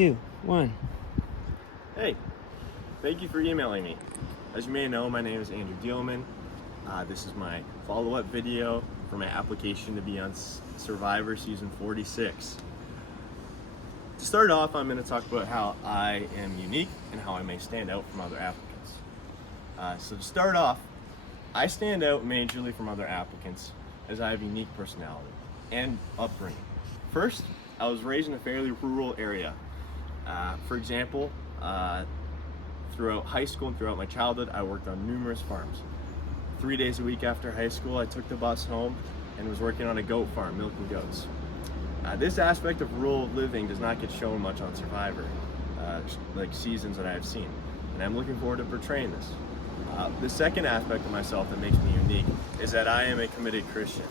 Two, one. Hey, thank you for emailing me. As you may know, my name is Andrew Dielman. This is my follow-up video for my application to be on Survivor Season 46. To start off, I'm going to talk about how I am unique and how I may stand out from other applicants. So to start off, I stand out majorly from other applicants as I have a unique personality and upbringing. First, I was raised in a fairly rural area. For example, throughout high school and throughout my childhood, I worked on numerous farms. 3 days a week after high school, I took the bus home and was working on a goat farm, milking goats. This aspect of rural living does not get shown much on Survivor, like seasons that I have seen, and I'm looking forward to portraying this. The second aspect of myself that makes me unique is that I am a committed Christian.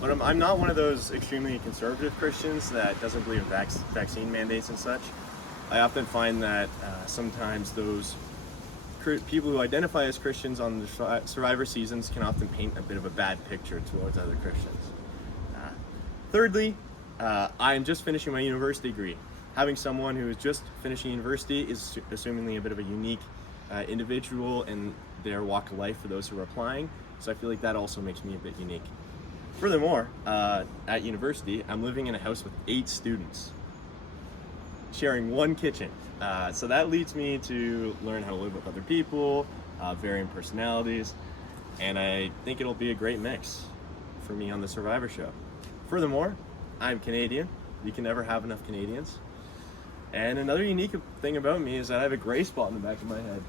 But I'm not one of those extremely conservative Christians that doesn't believe in vaccine mandates and such. I often find that sometimes those people who identify as Christians on the Survivor seasons can often paint a bit of a bad picture towards other Christians. Thirdly, I am just finishing my university degree. Having someone who is just finishing university is assumingly a bit of a unique individual in their walk of life for those who are applying, so I feel like that also makes me a bit unique. Furthermore, at university, I'm living in a house with 8 students, sharing one kitchen. So that leads me to learn how to live with other people, varying personalities, and I think it'll be a great mix for me on the Survivor show. Furthermore, I'm Canadian. You can never have enough Canadians. And another unique thing about me is that I have a gray spot in the back of my head.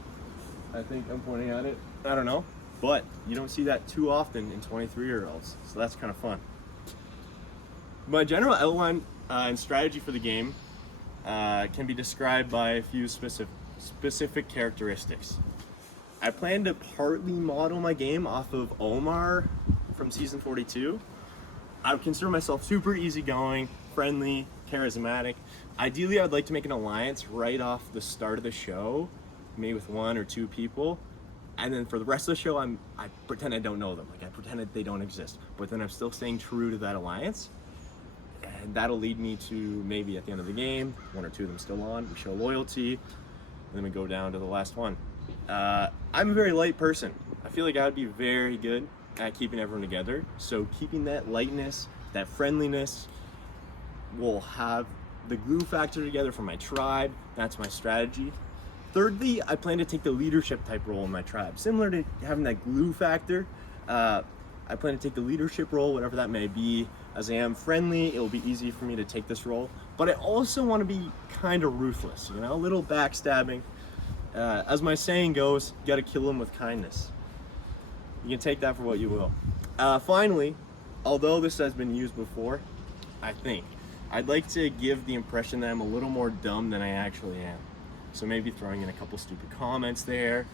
I think I'm pointing at it. I don't know. But you don't see that too often in 23-year-olds, so that's kind of fun. My general outline and strategy for the game can be described by a few specific characteristics. I plan to partly model my game off of Omar from season 42. I would consider myself super easygoing, friendly, charismatic. Ideally, I'd like to make an alliance right off the start of the show, maybe with 1 or 2 people. And then for the rest of the show, I pretend I don't know them. Like I pretend that they don't exist. But then I'm still staying true to that alliance. And that'll lead me to maybe at the end of the game, 1 or 2 of them still on. We show loyalty, and then we go down to the last one. I'm a very light person. I feel like I would be very good at keeping everyone together. So keeping that lightness, that friendliness, will have the glue factor together for my tribe. That's my strategy. Thirdly, I plan to take the leadership type role in my tribe. Similar to having that glue factor, I plan to take the leadership role, whatever that may be. As I am friendly, it will be easy for me to take this role. But I also want to be kind of ruthless, a little backstabbing. As my saying goes, you gotta kill them with kindness. You can take that for what you will. Finally, although this has been used before, I'd like to give the impression that I'm a little more dumb than I actually am. So maybe throwing in a couple stupid comments there.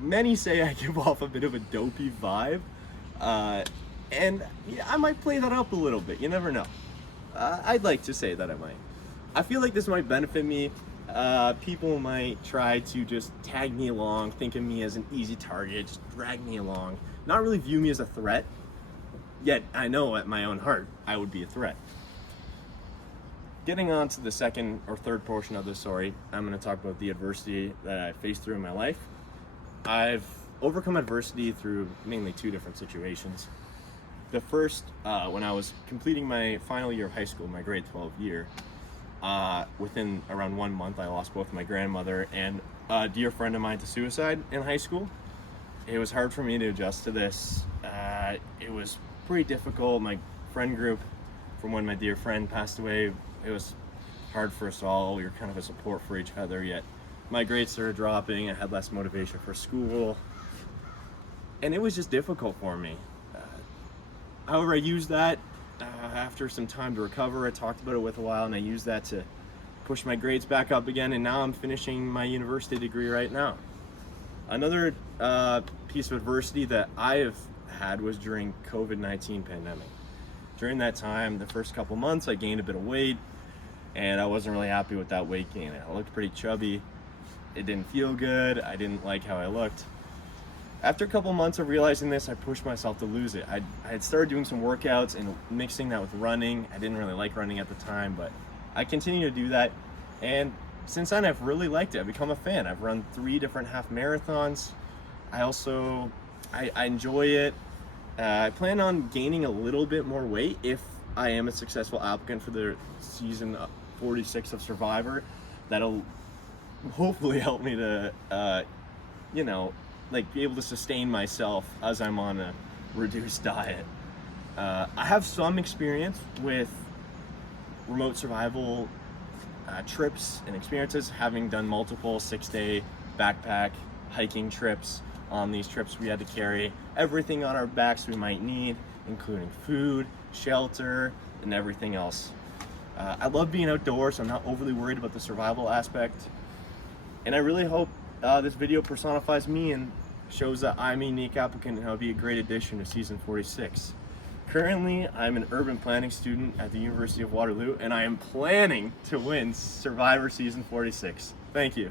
Many say I give off a bit of a dopey vibe. And yeah, I might play that up a little bit, you never know. I'd like to say that I might. I feel like this might benefit me. People might try to just tag me along, think of me as an easy target, just drag me along, not really view me as a threat. Yet I know at my own heart I would be a threat. Getting on to the second or third portion of the story, I'm going to talk about the adversity that I faced through in my life. I've overcome adversity through mainly 2 different situations. The first, when I was completing my final year of high school, my grade 12 year, within around 1 month, I lost both my grandmother and a dear friend of mine to suicide in high school. It was hard for me to adjust to this. It was pretty difficult. My friend group, from when my dear friend passed away, it was hard for us all. We were kind of a support for each other, yet my grades started dropping. I had less motivation for school, and it was just difficult for me. However, I used that after some time to recover. I talked about it with a while, and I used that to push my grades back up again, and now I'm finishing my university degree right now. Another piece of adversity that I have had was during COVID-19 pandemic. During that time, the first couple months, I gained a bit of weight, and I wasn't really happy with that weight gain. I looked pretty chubby. It didn't feel good. I didn't like how I looked. After a couple months of realizing this, I pushed myself to lose it. I had started doing some workouts and mixing that with running. I didn't really like running at the time, but I continued to do that, And since then, I've really liked it. I've become a fan. I've run 3 different half marathons. I enjoy it. I plan on gaining a little bit more weight if I am a successful applicant for the season 46 of Survivor. That'll hopefully help me to, like be able to sustain myself as I'm on a reduced diet. I have some experience with remote survival trips and experiences, having done multiple 6-day backpack hiking trips. On these trips, we had to carry everything on our backs we might need, including food, shelter, and everything else. I love being outdoors, so I'm not overly worried about the survival aspect. And I really hope this video personifies me and shows that I'm a unique applicant and I'll be a great addition to season 46. Currently, I'm an urban planning student at the University of Waterloo, and I am planning to win Survivor season 46. Thank you.